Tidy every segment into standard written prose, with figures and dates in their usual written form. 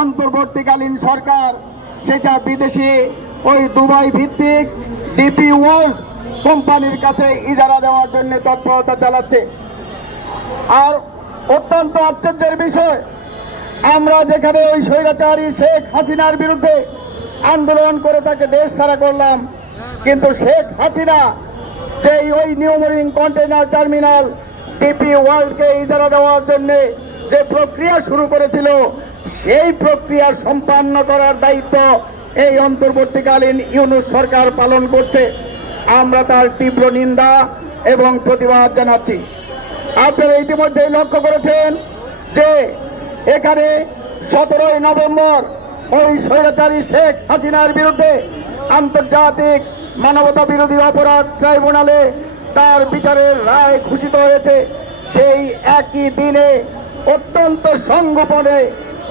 অন্তর্বর্তীকালীন সরকার সেটা বিদেশি ওই দুবাই ভিত্তিক ডিপি ওয়ার্ল্ড কোম্পানির কাছে ইজারা দেওয়ার জন্য তৎপরতা চালাচ্ছে। আর অত্যন্ত আশ্চর্যের বিষয়, আমরা যেখানে ওই স্বৈরাচারী শেখ হাসিনার বিরুদ্ধে আন্দোলন করে তাকে দেশ ছাড়া করলাম, কিন্তু শেখ হাসিনা যে ওই নিউমরিং কন্টেইনার টার্মিনাল ডিপি ওয়ার্ল্ডকে ইজারা দেওয়ার জন্য যে প্রক্রিয়া শুরু করেছিল, সেই প্রক্রিয়া সম্পন্ন করার দায়িত্ব এই অন্তর্বর্তীকালীন ইউনূস সরকার পালন করছে। আমরা তার তীব্র নিন্দা এবং প্রতিবাদ জানাচ্ছি। আপনারা ইতিমধ্যেই লক্ষ্য করেছেন যে এখানে 17 নভেম্বর ওই স্বৈরাচারী শেখ হাসিনার বিরুদ্ধে আন্তর্জাতিক মানবতা বিরোধী অপরাধ ট্রাইব্যুনালে তার বিচারের রায় ঘোষিত হয়েছে। সেই একই দিনে অত্যন্ত সংগোপনে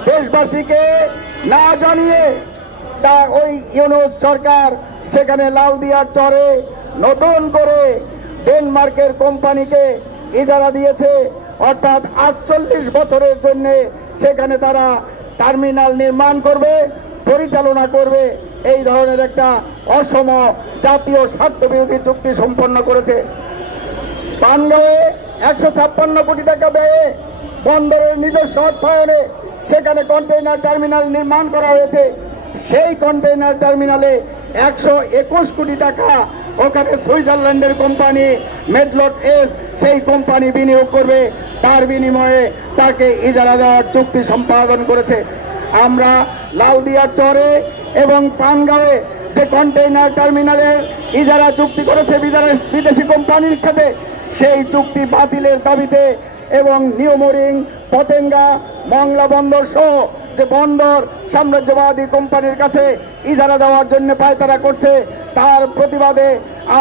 দেশবাসীকে না জানিয়ে তা ওই ইউনূস সরকার সেখানে লালদিয়ার চরে নতুন করে ডেনমার্কের কোম্পানিকে ইজারা দিয়েছে, অর্থাৎ 48 বছরের জন্য সেখানে তারা টার্মিনাল নির্মাণ করবে, পরিচালনা করবে। এই ধরনের একটা অসম জাতীয় স্বার্থ বিরোধী চুক্তি সম্পন্ন করেছে। পানগাঁওয়ে 156 কোটি টাকা ব্যয়ে বন্দরের নিজস্ব অর্থায়নে সেখানে কন্টেইনার টার্মিনাল নির্মাণ করা হয়েছে। সেই কন্টেইনার টার্মিনালে 121 কোটি টাকা ওখানে সুইজারল্যান্ডের কোম্পানি মেডলট এস সেই কোম্পানি বিনিয়োগ করবে, তার বিনিময়ে তাকে ইজারা দেওয়ার চুক্তি সম্পাদন করেছে। আমরা লালদিয়ার চরে এবং পানগাঁওয়ে যে কন্টেইনার টার্মিনালের ইজারা চুক্তি করেছে বিদেশি কোম্পানির সাথে, সেই চুক্তি বাতিলের দাবিতে এবং নিউমরিং, পতেঙ্গা, মংলা বন্দর সহ যে বন্দর সাম্রাজ্যবাদী কোম্পানির কাছে ইজারা দেওয়ার জন্য পায়তারা করছে, তার প্রতিবাদে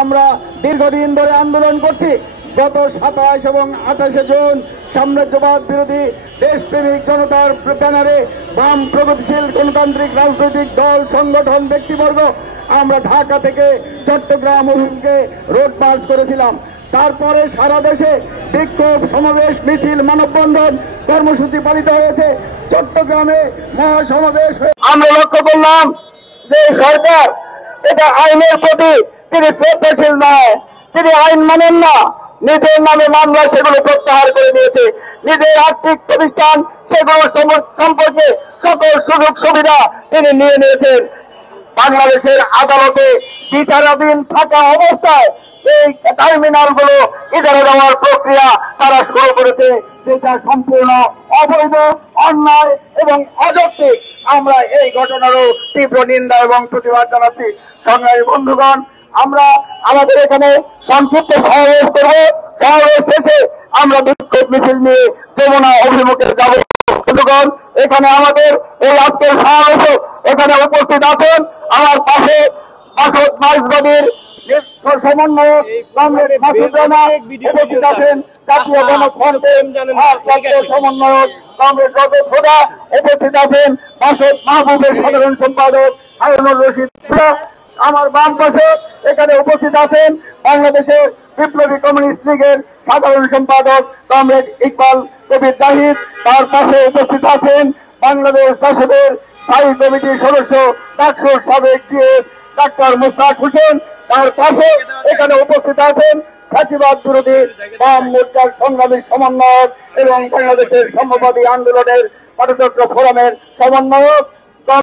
আমরা দীর্ঘদিন ধরে আন্দোলন করছি। গত 27 এবং 28 জুন সাম্রাজ্যবাদ বিরোধী দেশপ্রেমিক জনতার ব্যানারে বাম প্রগতিশীল গণতান্ত্রিক রাজনৈতিক দল, সংগঠন, ব্যক্তিবর্গ আমরা ঢাকা থেকে চট্টগ্রাম অভিমুখে রোড মার্চ করেছিলাম। তারপরে সারা দেশে বিক্ষোভ, সমাবেশ, মিছিল, মানববন্ধন কর্মসূচি পালিত হয়েছে। চট্টগ্রামে মহাসমাবেশ আমরা লক্ষ্য করলাম যে সরকার এটা আইনের প্রতি তিনি শ্রদ্ধাশীল নয়, তিনি আইন মানেন না। নিজের নামে মামলা সেগুলো প্রত্যাহার করে নিয়েছে, নিজের আর্থিক প্রতিষ্ঠান সেগুলো সম্পর্কে সকল সুযোগ সুবিধা তিনি নিয়ে নিয়েছেন। বাংলাদেশের আদালতে বিচারাধীন থাকা অবস্থায় এই টার্মিনাল গুলো ইজারা দেওয়ার প্রক্রিয়া তারা শুরু করেছে, যেটা সম্পূর্ণ অবৈধ, অন্যায় এবং অযৌক্তিক। আমরা এই ঘটনারও তীব্র নিন্দা এবং প্রতিবাদ জানাচ্ছি। সংগ্রামী বন্ধুগণ, আমরা আমাদের এখানে সংক্ষিপ্ত সমাবেশ করব। সমাবেশ শেষে আমরা বিক্ষোভ মিছিল নিয়ে যমুনা অভিমুখে যাব। বন্ধুগণ, এখানে আমাদের এই আজকের সমাবেশে এখানে উপস্থিত আছেন আমার পাশে বাসদ মাইজবাড়ির সমন্বয়ক কংগ্রেস মাসুদ রানা উপস্থিত আছেন, জাতীয় গণফ্রন্টের সমন্বয়ক কংগ্রেস রজত হোদা উপস্থিত আছেন, বাসদ মাহবুবের সাধারণ সম্পাদক হারুনুর রশিদ। আমার বাম পাশে এখানে উপস্থিত আছেন বাংলাদেশের বিপ্লবী কমিউনিস্ট লীগের সাধারণ সম্পাদক কমরেড ইকবাল কবির জাহিদ। তার পাশে উপস্থিত আছেন বাংলাদেশ জাসদের স্থায়ী কমিটির সদস্য ডাকসুর সাবেক জিএস ডাক্তার মুস্তাক হোসেন। তার পাশে এখানে উপস্থিত আছেন ফ্যাসিবাদ বিরোধী বাম মোর্চার সংগ্রামী সমন্বয়ক এবং বাংলাদেশের সাম্যবাদী আন্দোলনের পাটচক্র ফোরামের সমন্বয়ক